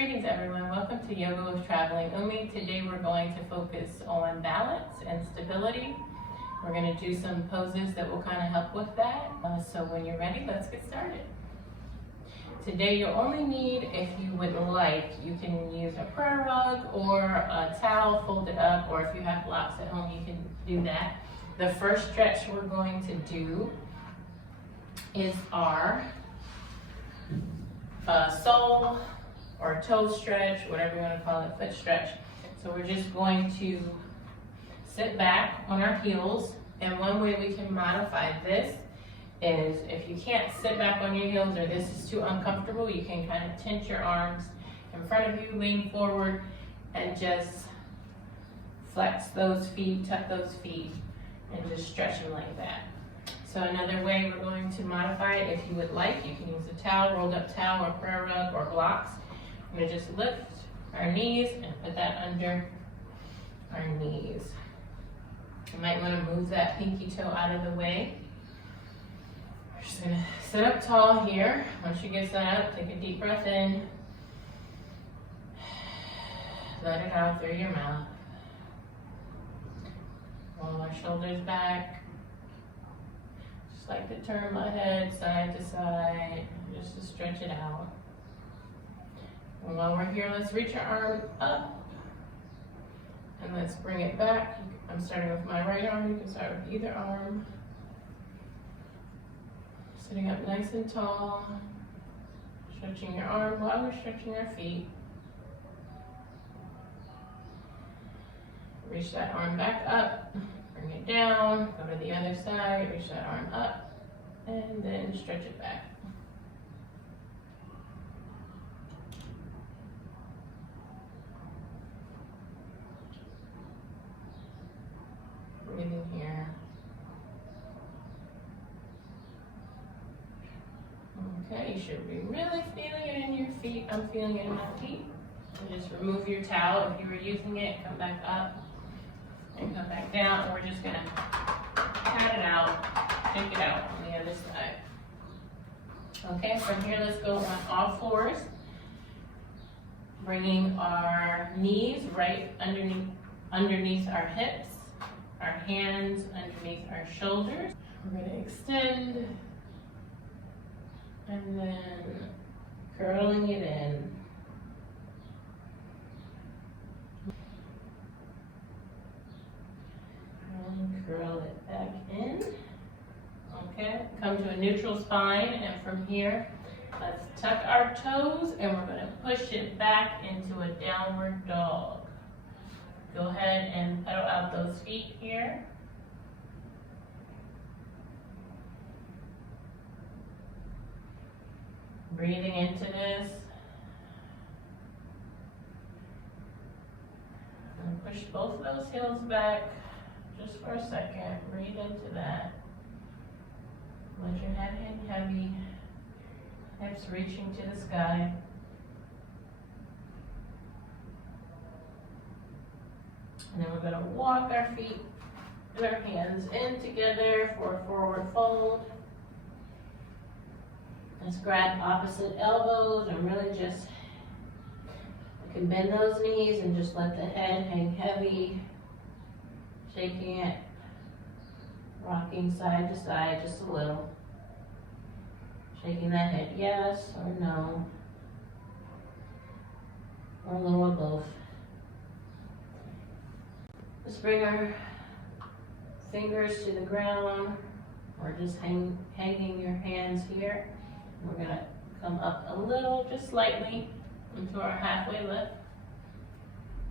Greetings everyone, welcome to Yoga with Traveling Umi. Today we're going to focus on balance and stability. We're going to do some poses that will kind of help with that. So when you're ready, let's get started. Today you'll only need, if you would like, you can use a prayer rug or a towel folded up, or if you have blocks at home you can do that. The first stretch we're going to do is our sole or toe stretch, whatever you want to call it, foot stretch. So we're just going to sit back on our heels, and one way we can modify this is if you can't sit back on your heels or this is too uncomfortable, you can kind of tense your arms in front of you, lean forward, and just flex those feet, tuck those feet, and just stretch them like that. So another way we're going to modify it, if you would like, you can use a towel, rolled up towel, or prayer rug, or blocks. I'm going to just lift our knees and put that under our knees. You might want to move that pinky toe out of the way. We're just going to sit up tall here. Once you get set up, take a deep breath in. Let it out through your mouth. Roll our shoulders back. Just like to turn my head side to side, just to stretch it out. And while we're here, let's reach our arm up and let's bring it back. I'm starting with my right arm, you can start with either arm. Sitting up nice and tall, stretching your arm while we're stretching our feet. Reach that arm back up, bring it down, go to the other side, reach that arm up, and then stretch it back. Breathe in here. Okay, you should be really feeling it in your feet. I'm feeling it in my feet. And just remove your towel if you were using it, come back up and come back down, and we're just gonna pat it out, take it out on the other side. Okay, from here let's go on all fours, bringing our knees right underneath our hips, our hands underneath our shoulders. We're going to extend and then curling it in. And curl it back in. Okay, come to a neutral spine, and from here, let's tuck our toes and we're going to push it back into a downward dog. Go ahead and pedal out those feet here. Breathing into this. And push both of those heels back just for a second. Breathe into that. Let your head hang heavy. Hips reaching to the sky. And then we're going to walk our feet and our hands in together for a forward fold. Let's grab opposite elbows and really just, you can bend those knees and just let the head hang heavy, shaking it, rocking side to side just a little. Shaking that head yes or no, or a little of both. Let's bring our fingers to the ground, or just hanging your hands here. We're going to come up a little, just slightly, into our halfway lift.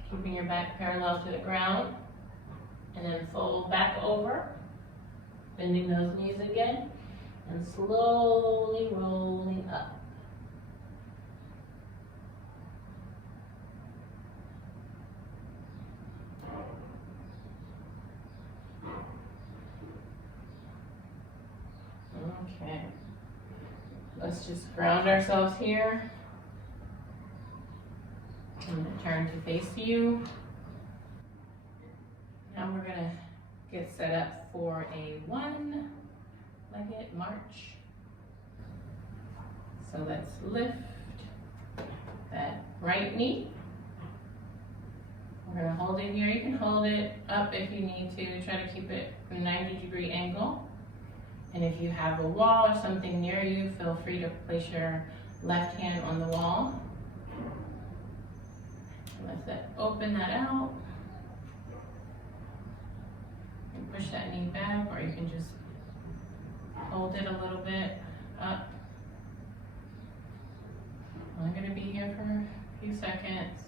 Keeping your back parallel to the ground. And then fold back over, bending those knees again, and slowly rolling up. Okay, let's just ground ourselves here. I'm going to turn to face you. Now we're going to get set up for a one-legged march. So let's lift that right knee. We're gonna hold it here. You can hold it up if you need to. Try to keep it from a 90-degree angle. And if you have a wall or something near you, feel free to place your left hand on the wall. Let that open that out. And push that knee back, or you can just hold it a little bit up. I'm gonna be here for a few seconds.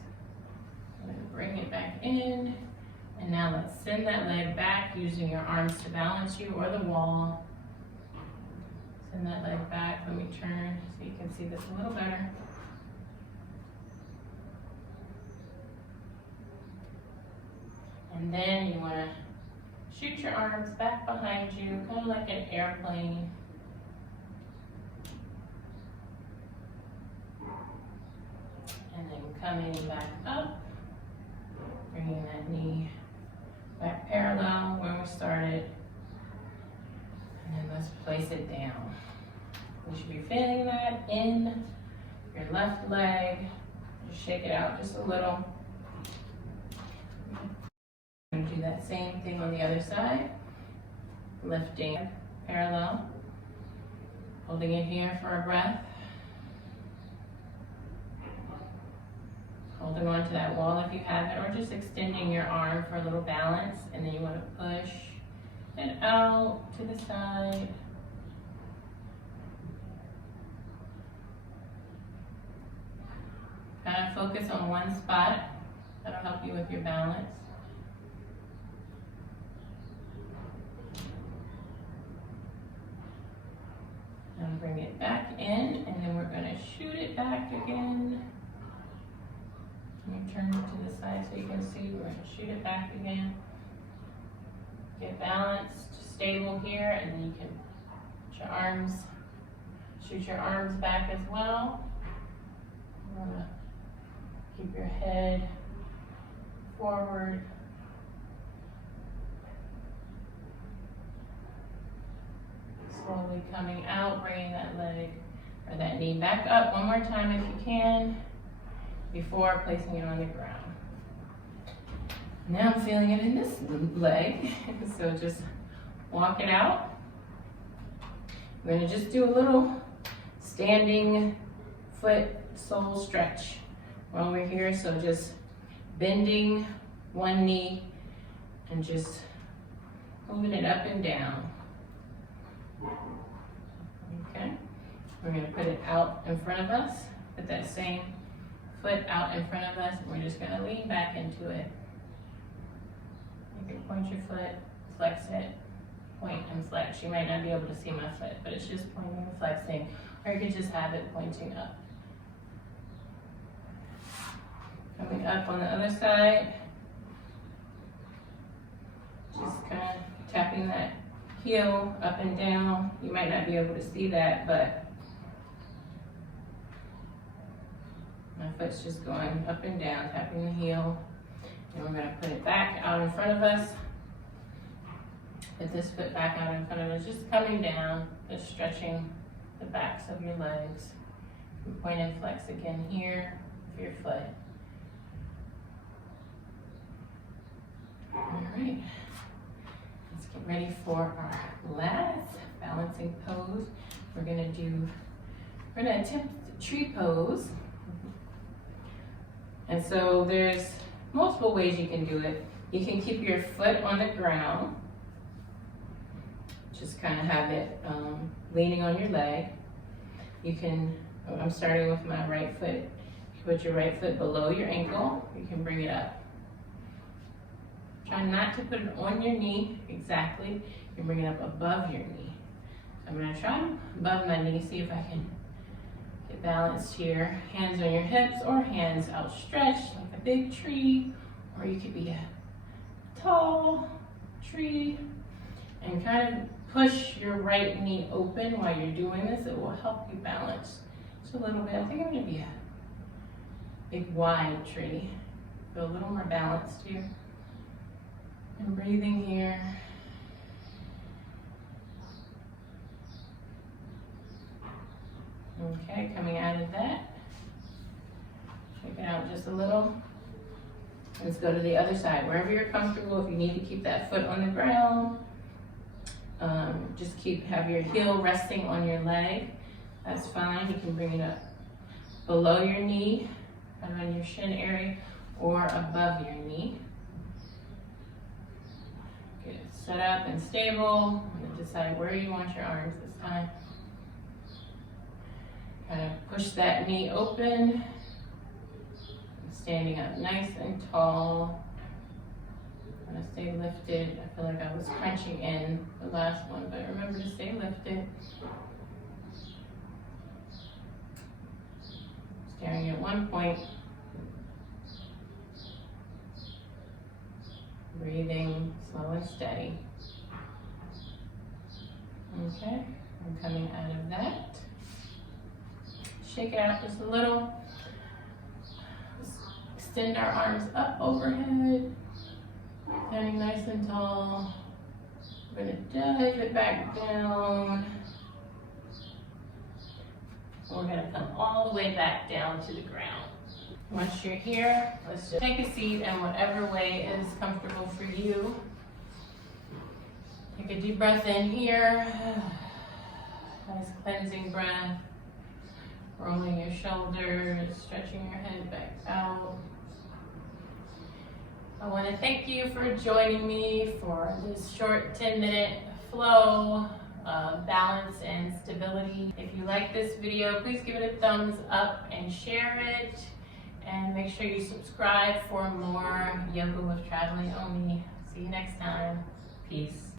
I'm gonna bring it back in. And now let's send that leg back using your arms to balance you or the wall. Send that leg back. Let me turn so you can see this a little better. And then you want to shoot your arms back behind you, kind of like an airplane. And then coming back up, bringing that knee back parallel where we started. And then let's place it down. You should be feeling that in your left leg. Just shake it out just a little. And do that same thing on the other side. Lifting parallel. Holding it here for a breath. Holding on to that wall if you have it, or just extending your arm for a little balance. And then you want to push it out to the side. Kind of focus on one spot. That'll help you with your balance. And bring it back in, and then we're going to shoot it back again. Let me turn it to the side so you can see. We're going to shoot it back again. Get balanced, stable here, and then you can put your arms, shoot your arms back as well. You want to keep your head forward. Slowly coming out, bringing that leg or that knee back up one more time if you can, before placing it on the ground. Now I'm feeling it in this leg, so just walk it out. We're gonna just do a little standing foot sole stretch while we're here. So just bending one knee and just moving it up and down. Okay, we're gonna put it out in front of us. Put that same foot out in front of us, and we're just gonna lean back into it. You can point your foot, flex it, point and flex. You might not be able to see my foot, but it's just pointing and flexing, or you could just have it pointing up. Coming up on the other side, just kind of tapping that heel up and down. You might not be able to see that, but my foot's just going up and down, tapping the heel. And we're gonna put it back out in front of us. Put this foot back out in front of us, just coming down, just stretching the backs of your legs. And point and flex again here for your foot. All right. Let's get ready for our last balancing pose. We're gonna attempt the tree pose. And so there's multiple ways you can do it. You can keep your foot on the ground. Just kind of have it leaning on your leg. You can, I'm starting with my right foot. You put your right foot below your ankle. You can bring it up. Try not to put it on your knee exactly. You bring it up above your knee. I'm gonna try above my knee, see if I can get balanced here. Hands on your hips or hands outstretched like a big tree, or you could be a tall tree, and kind of push your right knee open while you're doing this. It will help you balance just a little bit. I think I'm gonna be a big wide tree. Feel a little more balanced here. And breathing here. Okay, coming out of that. Check it out just a little. Let's go to the other side. Wherever you're comfortable, if you need to keep that foot on the ground, just have your heel resting on your leg. That's fine. You can bring it up below your knee, kind of in your shin area, or above your knee. Get it set up and stable, and decide where you want your arms this time. Kind of push that knee open. Standing up nice and tall. I'm gonna stay lifted. I feel like I was crunching in the last one, but remember to stay lifted. Staring at one point. Breathing slow and steady. Okay, I'm coming out of that. Shake it out just a little. Extend our arms up overhead, standing nice and tall. We're going to dive it back down. We're going to come all the way back down to the ground. Once you're here, let's just take a seat in whatever way is comfortable for you. Take a deep breath in here. Nice cleansing breath. Rolling your shoulders, stretching your head back out. I want to thank you for joining me for this short 10-minute flow of balance and stability. If you like this video, please give it a thumbs up and share it. And make sure you subscribe for more Yoga with Traveling Only. See you next time. Peace.